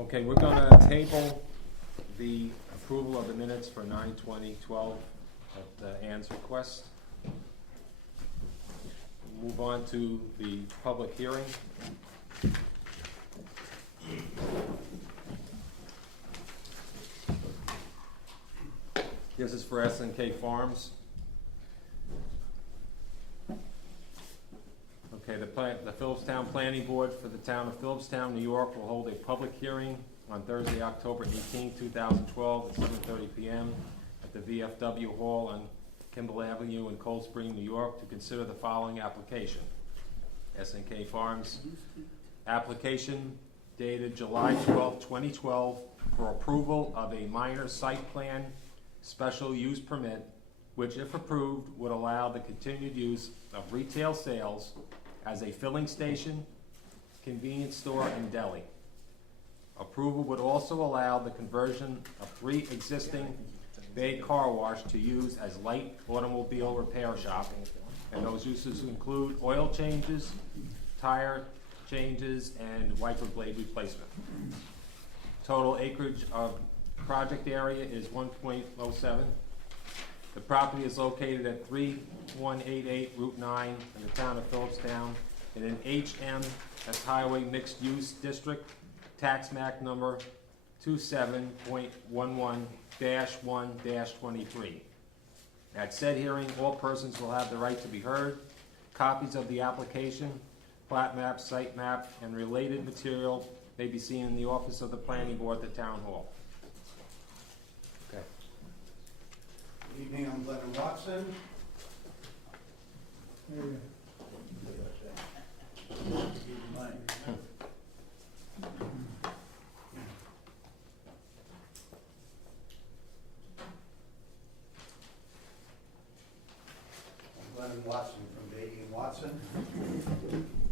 Okay, we're gonna table the approval of the minutes for 9/20/12 at Ann's request. Move on to the public hearing. This is for S&K Farms. Okay, the Phillipstown Planning Board for the town of Phillipstown, New York will hold a public hearing on Thursday, October 18, 2012 at 7:30 p.m. at the VFW Hall on Kimball Avenue in Cold Spring, New York, to consider the following application. S&K Farms application dated July 12, 2012 for approval of a minor site plan special use permit, which if approved would allow the continued use of retail sales as a filling station, convenience store, and deli. Approval would also allow the conversion of 3 existing bay car wash to use as light automobile repair shop, and those uses include oil changes, tire changes, and wiper blade replacement. Total acreage of project area is 1.07. The property is located at 3188 Route 9 in the town of Phillipstown in an HMS Highway Mixed Use District, tax map number 27.11-1-23. At said hearing, all persons will have the right to be heard. Copies of the application, plat map, site map, and related material may be seen in the office of the planning board at the town hall. Okay. Good evening, I'm Glenn Watson. Glenn Watson from Beatty & Watson.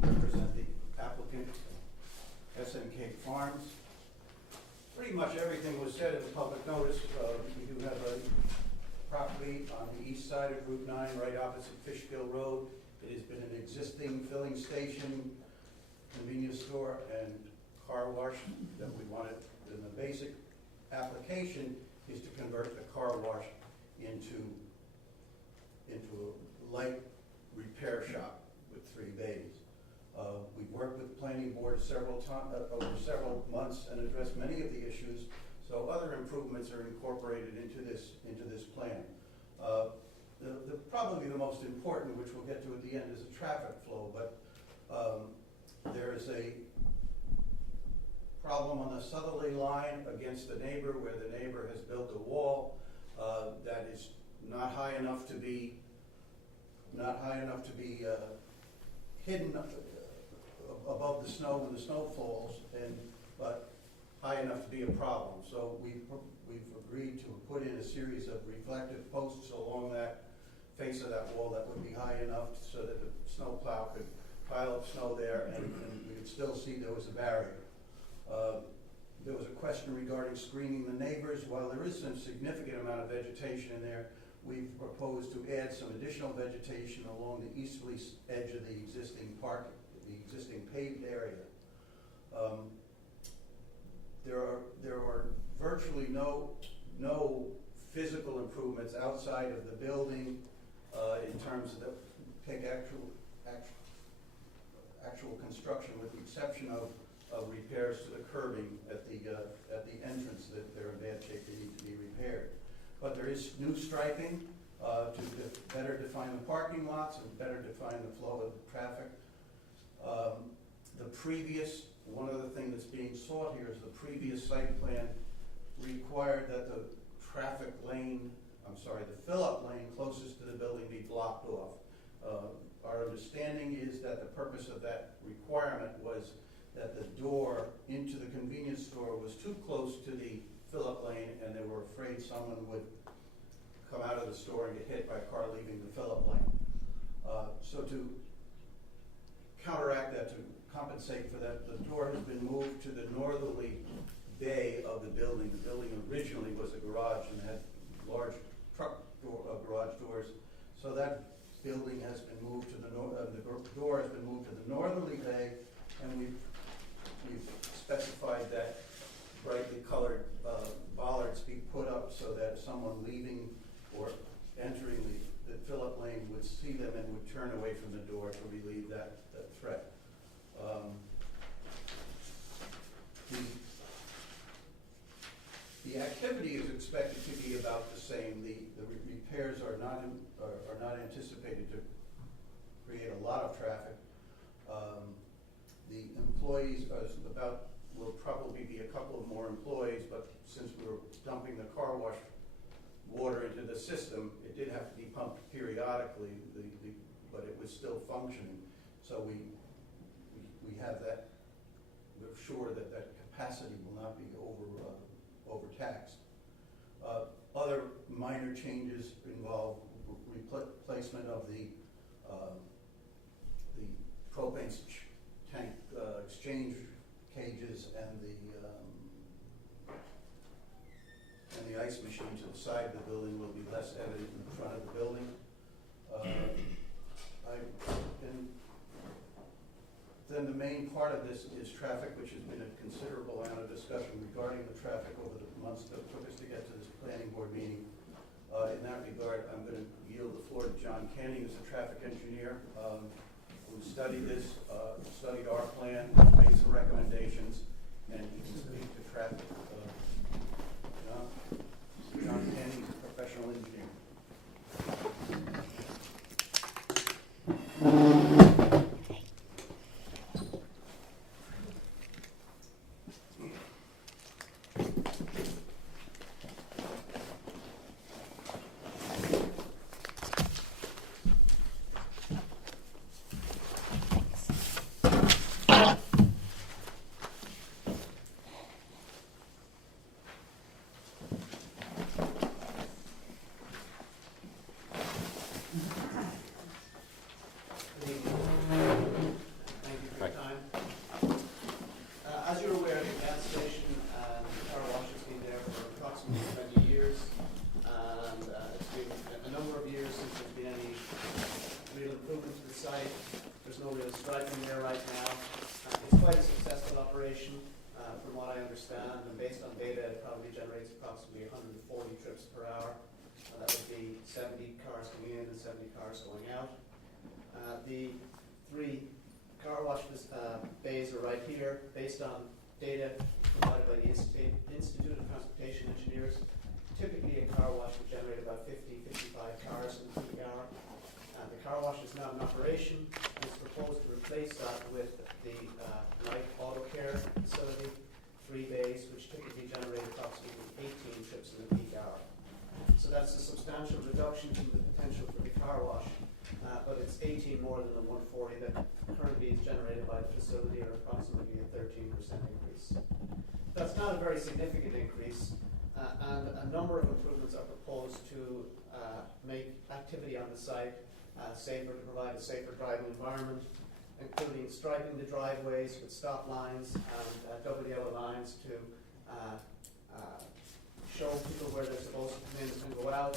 Represent the applicant, S&K Farms. Pretty much everything was said in the public notice. We do have a property on the east side of Route 9, right opposite Fishkill Road. It has been an existing filling station, convenience store, and car wash that we wanted. And the basic application is to convert the car wash into a light repair shop with 3 bays. We've worked with the planning board over several months and addressed many of the issues. So other improvements are incorporated into this plan. Probably the most important, which we'll get to at the end, is the traffic flow. But there is a problem on the southerly line against the neighbor, where the neighbor has built a wall that is not high enough to be hidden above the snow when the snow falls, but high enough to be a problem. So we've agreed to put in a series of reflective posts along that face of that wall that would be high enough so that the snow plow could pile up snow there, and we could still see there was a barrier. There was a question regarding screening the neighbors. While there is some significant amount of vegetation in there, we've proposed to add some additional vegetation along the easterly edge of the existing park, the existing paved area. There are virtually no physical improvements outside of the building in terms of actual construction, with the exception of repairs to the curbing at the entrance that they're in bad shape. They need to be repaired. But there is new striping to better define the parking lots and better define the flow of traffic. One other thing that's being sought here is the previous site plan required that the fill-up lane closest to the building be blocked off. Our understanding is that the purpose of that requirement was that the door into the convenience store was too close to the fill-up lane, and they were afraid someone would come out of the store and get hit by a car leaving the fill-up lane. So to counteract that, to compensate for that, the door has been moved to the northerly bay of the building. The building originally was a garage and had large truck garage doors. So that building has been moved to the door has been moved to the northerly bay, and we've specified that same. The repairs are not anticipated to create a lot of traffic. The employees will probably be a couple of more employees, but since we were dumping the car wash water into the system, it did have to be pumped periodically, but it was still functioning. So we have that. We're sure that that capacity will not be overtaxed. Other minor changes involve replacement of the propane tank exchange cages and the ice machine to the side of the building will be less evident in front of the building. Then the main part of this is traffic, which has been a considerable amount of discussion regarding the traffic over the months that took us to get to this planning board meeting. In that regard, I'm going to yield the floor to John Canning, who's a traffic engineer, who studied this, studied our plan, made some recommendations, and he can speak to traffic. John Canning is a professional engineer. The three car wash bays are right here, based on data provided by the Institute of Transportation Engineers. Typically, a car wash would generate about 50-55 cars in the peak hour. The car wash is now in operation, and it's proposed to replace that with the light auto care facility, 3 bays, which typically generate approximately 18 trips in the peak hour. So that's a substantial reduction in the potential for the car wash. But it's 18 more than the 140 that currently is generated by the facility, or approximately a 13% increase. That's not a very significant increase, and a number of improvements are proposed to make activity on the site safer, to provide a safer driving environment, including striping the driveways with stop lines and double yellow lines to show people where they're supposed to come in and go out.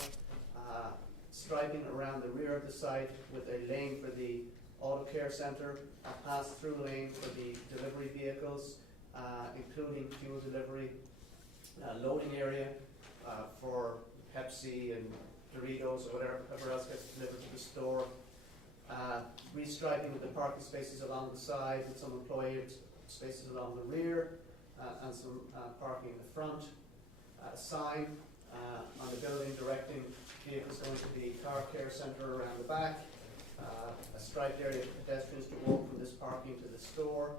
Striping around the rear of the site with a lane for the auto care center, a pass-through lane for the delivery vehicles, including fuel delivery, loading area for Pepsi and Doritos or whatever else gets delivered to the store. Restriping of the parking spaces along the side with some employee spaces along the rear and some parking in the front. A sign on the building directing vehicles going to the car care center around the back, a striped area for pedestrians to walk from this parking to the store,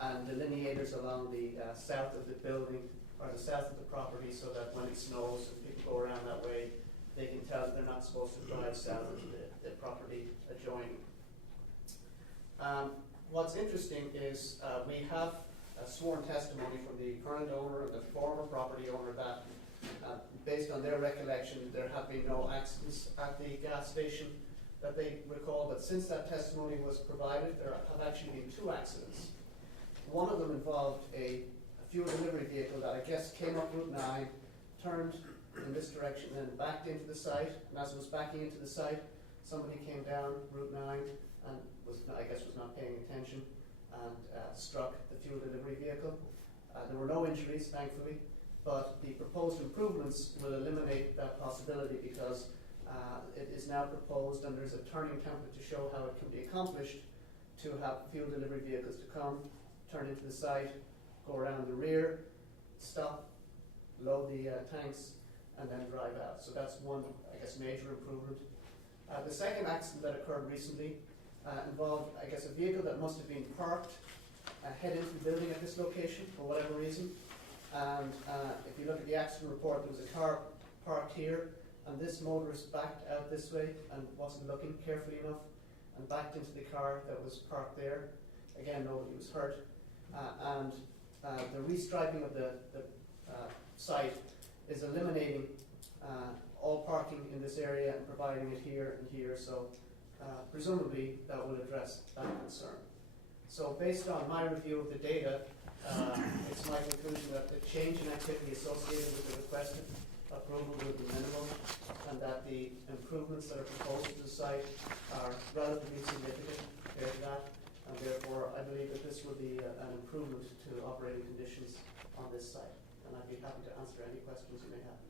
and delineators along the south of the building, or the south of the property, so that when it snows and people go around that way, they can tell that they're not supposed to drive south into the property adjoining. What's interesting is we have a sworn testimony from the current owner and the former property owner that based on their recollection, there have been no accidents at the gas station that they recall, but since that testimony was provided, there have actually been 2 accidents. One of them involved a fuel delivery vehicle that I guess came up Route 9, turned in this direction, then backed into the site, and as it was backing into the site, somebody came down Route 9 and was not paying attention and struck the fuel delivery vehicle. There were no injuries, thankfully, but the proposed improvements will eliminate that possibility because it is now proposed, and there's a turning template to show how it can be accomplished, to have fuel delivery vehicles to come, turn into the site, go around the rear, stop, load the tanks, and then drive out. So that's one, I guess, major improvement. The second accident that occurred recently involved, I guess, a vehicle that must have been parked head into the building at this location for whatever reason. And if you look at the accident report, there was a car parked here, and this motorist backed out this way and wasn't looking carefully enough and backed into the car that was parked there. Again, nobody was hurt. And the restriping of the site is eliminating all parking in this area and providing it here and here. So presumably that will address that concern. So based on my review of the data, it's my conclusion that the change in activity associated with the requested approval will be minimal, and that the improvements that are proposed to the site are relatively significant compared to that, and therefore I believe that this will be an improvement to operating conditions on this site. And I'd be happy to answer any questions you may have.